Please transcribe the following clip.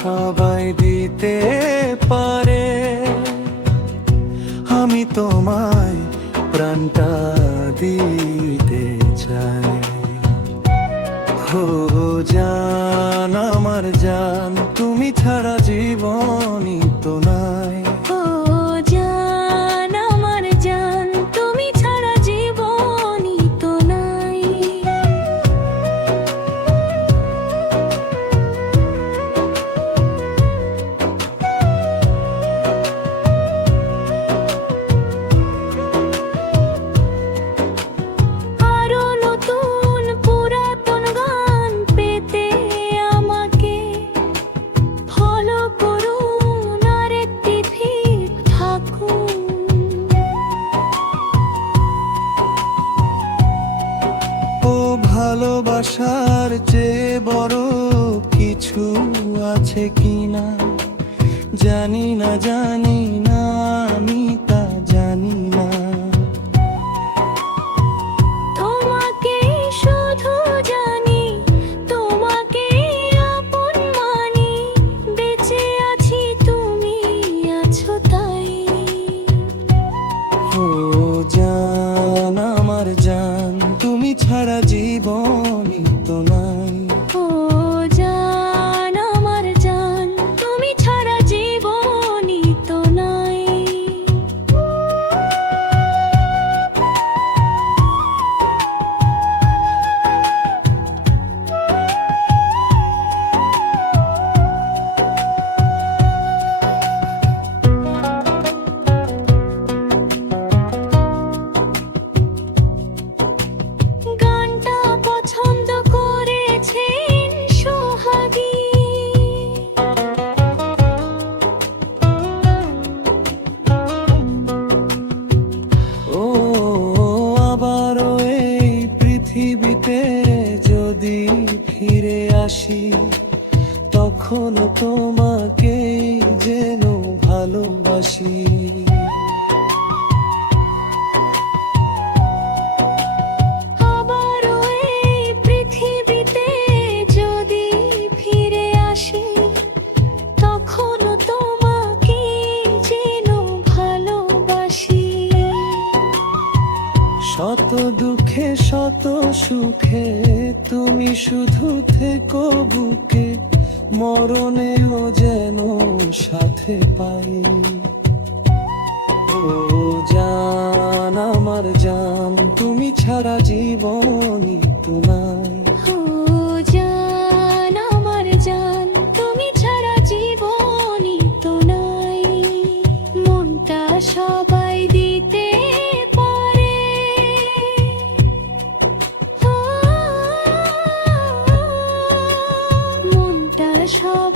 সবাই দিতে পারে, আমি তোমায় প্রাণটা দিতে চাই। ও জান আমার জান, তুমি ছাড়া জীবনই তো নাই। ও জান আমার জান, তুমি ছাড়া জীবনই তো নাই। আরো নতুন পুরাতন গান পেতে আমাকে ফলো করুন, আরেকটি ভিড় থাকুন। ও ভালোবাসার চেয়ে বড় কিছু আছে কিনা জানি না, জানি না, আমি তা জানি না। তোমাকে শুধু জানি, তোমাকে আপন মানি, বেঁচে আছি তুমি আছো তাই। ও জান আমার জান, তুমি ছাড়া জীবনই তো নাই। ও জান আমার জান, তুমি ছাড়া জীবনই তো নাই। গানটা পছন্দ করেছেন সোহাগী, ও আবারও এই পৃথিবীতে যদি ফিরে আসি, তখন তোমাকে যেন ভালোবাসি। আবারও এই পৃথিবীতে যদি ফিরে আসি, তখন তোমাকে যেন ভালোবাসি। শত দুঃখে শত সুখে তুমি শুধু থেকো বুকে, মরণেও যেন সাথে পাই। ও জান আমার জান, তুমি ছাড়া জীবনই তো নাই। ও জান আমার জান, তুমি ছাড়া জীবনই তো নাই। মনটা সবাই দিতে পারে, মনটা সবাই